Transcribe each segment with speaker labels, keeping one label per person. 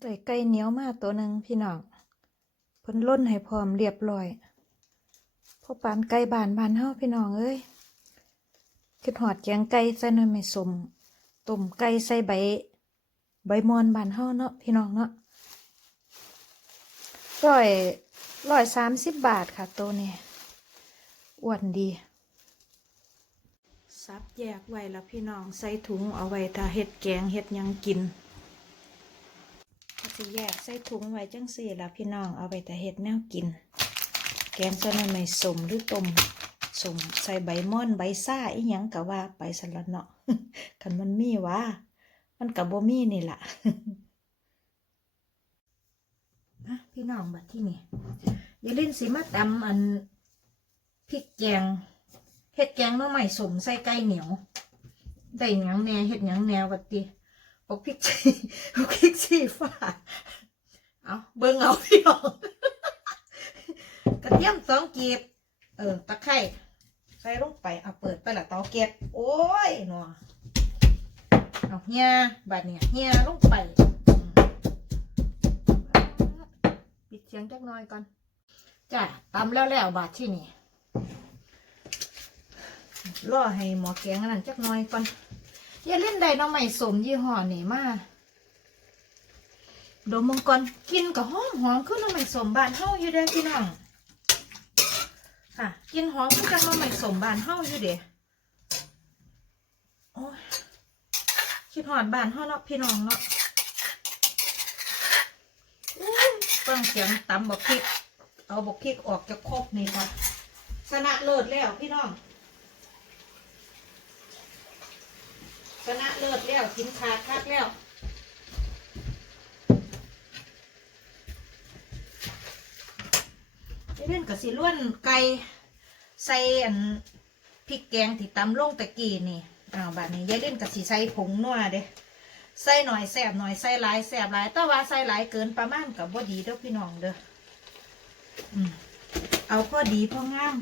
Speaker 1: ได้ไก่เหนียวมาตัวหนึ่งพี่น้องเพิ่นล่นให้พร้อมเรียบร้อยพอปานไก่บานบานเฮาพี่น้องเอ้ยคิดหอดแกงไก่ใส่น่อยไม่สมต้มไก่ใส่ใบ ใบมอนบานเฮาเนาะพี่น้องเนาะร้อยร้อยสามสิบบาทค่ะตัวนี้อ้วนดีซับแยกไว้แล้วพี่น้องใส่ถุงเอาไว้ถ้าเห็ดแกงเห็ดยังกิน ก็จะแยกใส่ถุงไว้จังสี่ละพี่น้องเอาไว้แต่เห็ดแนวกิน แกงใส่นไม่สมหรือต้มสมใส่ใบม่อนใบซ่าอีหยังกะว่าไปสลัดเนาะคันมันมีว่ามันกับบ่มีนี่ล่ะนะพี่น้องบัดที่นี่อย่าเล่นสิมาตำอันพริกแกงเฮ็ดแกงหน้อใหม่สมใส่ไก่เหนียวได้หยังแน่เฮ็ดหยังแน่วัดติ บอกพริกชีบอกพริกชีฟ้าเอาเบิ่งเอาพี่น้องกระเทียมสองกีบ เออตะไคร้ใส่ลงไปเอาเปิดไปละเตาเก็บโอ้ยหนอเอาเฮียบาดเนี่ยเฮียลงไปอืมปิดเสียงจักหน่อยก่อนจ้ะตำแล้วแล้วบาดที่นี่รอให้หมอแกงอันนั้นจักหน่อยก่อน อย่าเล่นใดน้องใหม่สมยี่ห้อนี่มาดมมังกรกินกับหอมหอมคือน้องใหม่สมบานเฮาอยู่เด้พี่น้องค่ะ กินหอมคือจังน้องใหม่สมบานเฮาอยู่เด้โอ้ยคิดหอดบานเฮาเนาะพี่น้องเนาะอู้ฟังเสียงตำบกพริก เอาบกพริกออกจากครกนี่ค่ะชนะเลิศแล้วพี่น้อง นะเลิศแล้วกินขาดคักแล้วยายเล่นกับสีล้วนไก่ใส่อันพริกแกงที่ตำลงตะกี้นี่อ้าวบาดนี้ยายเล่นกับสีใส่ผงนัวเด้ใส่หน่อยแสบหน่อยใส่หลายแสบหลายแต่ว่าใส่หลายเกินประมาณกับบ่ดีเด้อพี่น้องเด้ออืมเอาพอดีพองาม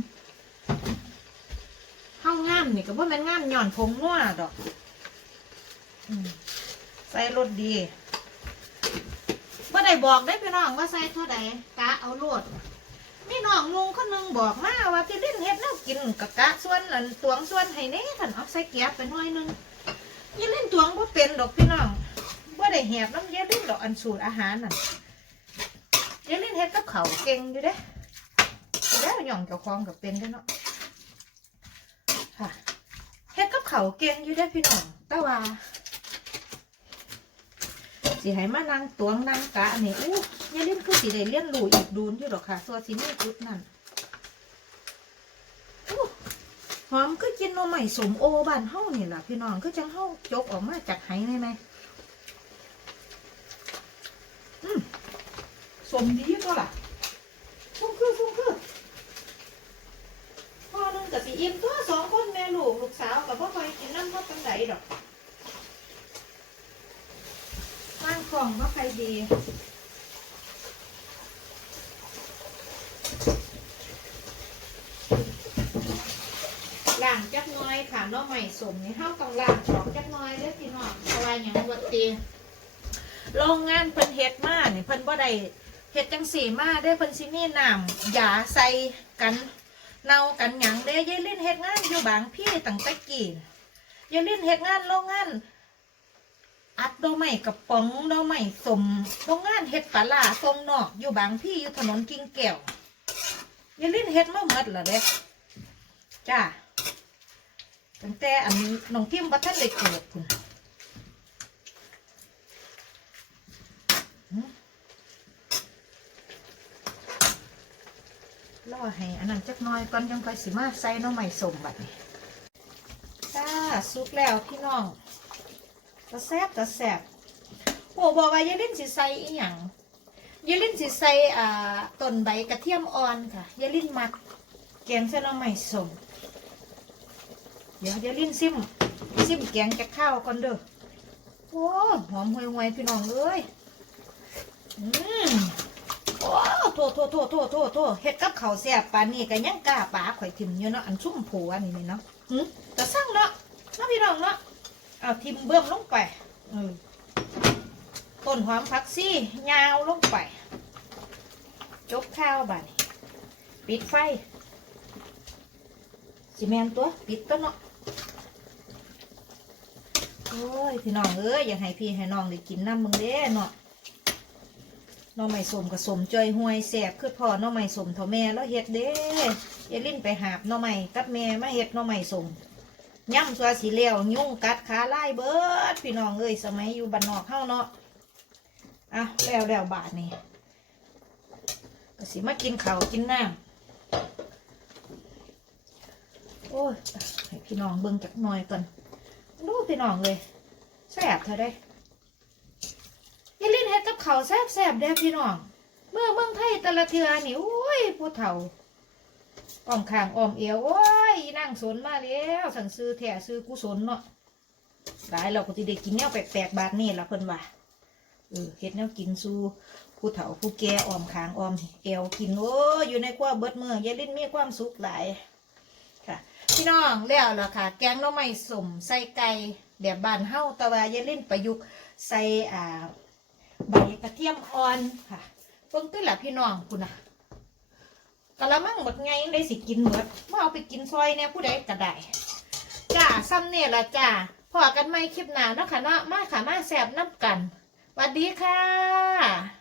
Speaker 1: เฮางามนี่ก็บ่แม่นงามหย่อนผงนัวดอกอืม ใส่รสดีว่าได้บอกได้พี่น้องว่าใส่เท่าใดกะเอาโลดมีน้องนุงคนหนึงบอกมาว่าที่ลิ้นเฮ็ดแล้วกินกะกะส่วนอันตวงส่วนให้เน่ท่านเอาใส่แกบไปหน่อยหนึงยังเล่นตวงบ่เป็นดอกพี่น้องบ่ได้แหบน้ำเยอะลิ้นดอกอันสูตรอาหารน่ะยายลิ้นเฮ็ดกับเขาเก่งอยู่เด้แล้วย่องเจ้าของกับเป็นเด้เนาะค่ะเฮ็ดกับเขาเก่งอยู่เด้พี่น้องแต่ว่า สิให้มานั่งตวงนั่งกะนี่อู้ยายลิ้นคือสิได้เลี้ยนรู้อีกดูนอยู่หรอกค่ะส่วนสิมีจุดนั่นอู้หอมคือกินหน่อใหม่สมโอบ้านเฮานี่แหละพี่น้องคือจังเฮาจกออกมาจากไหไหมไหมอืมสมดีก็ล่ะฟุ้งคือฟุ้งคือพ่อหนึงกับสิอิ่มตัวสองคนแม่ลูกลูกสาวกับพ่อคอยกินน้ำพ่อปันไดดอก บ้าน ของว่าใครดีล่างจักน้อยค่ะน้องใหม่สมนี่เฮาต้องล่างของจักน้อยเด้อพี่น้องเพราะว่าอย่างวัดตีโรงงานเพิ่นเฮ็ดมาเนี่ยเพิ่นบ่ได้เฮ็ดจังสีมาได้เพิ่นสิมีน้ำยาใส่กันเนากันหยังเด้ยายลิ้นเฮ็ดงานอยู่บางพี่ตั้งแต่กี้ยายลิ้นเฮ็ดงานโรงงาน อัดดอกไม้กับป๋องดอกไม้สมโรงงานเฮ็ดปลาร้าทรงนอก อยู่บางพี่อยู่ถนนกิ่งแก้วอยังลิ้นเฮ็ดมาหมดและเด้จ้าตั้งแต่อันน้องทิมบัทันได้เกิดพุ่นหึรอให้อันนั้นจักน้อยก่อนยังค่อยสิมาใส่น้องไม้สมบัดนี้จ้าสุกแล้วพี่น้อง กระแซบกระแซบโอ้บอกว่ายาเล่นสิใส่อีหยังยาเล่นสิใส่อ่าต้นใบกระเทียมอ่อนค่ะยาเล่นมักแกงเส้นใหม่สมเดี๋ยวยาเล่นซิมซิมแกงจะข้าวก่อนเด้อโอ้หอมห่วยๆพี่น้องเอ้ยอืมโอ้โถโถโถโถโถโถเฮ็ดกับข้าวแซ่บปานนี้ก็ยังกล้าปลาข่อยทิมอยู่เนาะอันชุ่มผัวนี่นี่เนาะหึแต่สั่งเนาะเนาะพี่น้องเนาะ เอาทิมเบื้องลงไปอืมโตต้นหอมผักซี่ยาวลงไปจกข้าวบัดนี้ปิดไฟสิแมนตัวปิดตัวเนาะโอ้ยพี่น้องเอ้ยอยากให้พี่ให้น้องได้กินน้ำมึงเด้เนาะน้องไม่สมกับสมจอยห่วยแสบคือพ่อน้องไม่สมเท่าแม่แล้วเฮ็ดเด้อย่าลิ้นไปหาบน้องไม่กับแม่มาเฮ็ดน้องไม่สม ย่ำสัวสีเหลวยุ่งกัดขาไล่เบิดพี่น้องเอ้ยสมัยอยู่บ้านนอกเฮาเนาะอะแล้วแล้วบาทนี่ก็สิมากินเขากินน้ำโอ้ยให้พี่น้องเบิ่งจักหน่อยก่อนดูพี่น้องเลยแซ่บเธอได้อยาลินเฮ็ดกับเขาแซ่บแซ่บๆเด้พี่น้อง เมื่อเมืองไทยต่ละเทือนี่โอ้ยผู้เฒ่าอ้อมข้างอ้อมเอวโอ้ย อีนั่งสนมาแล้วสั่งซื้อแท้ซื้อกุศลเนาะหลายเราก็จะได้กินแนวแปลกๆบาดนี่ละเพิ่นว่าเออเฮ็ดแนวกินสู้ผู้เฒ่าผู้แก่อ้อมข้างอ้อมเอวกินโอ้อยู่ในครัวเบิดมือยายลิ้นมีความสุขหลายค่ะ พี่น้องแล้วล่ะค่ะ แกงน่อไม้สมใส่ไก่แบบบ้านเฮาต่ว่ายายลิ้นประยุกต์ใส่อ่าใบกระเทียมอ่อนค่ะเบิ่งติล่ะพี่น้องคุณนะกะ ละมั่งหมดไงยังได้สิกินหมดมาเอาไปกินซอยเนี่ยผู้ใดก็ได้จ้าซ้ำเนี่ยละจ้าพอกันไม่คลิปหนาเนาะค่ะเนาะมาค่ะมาแสบน้ำกันสวัสดีค่ะ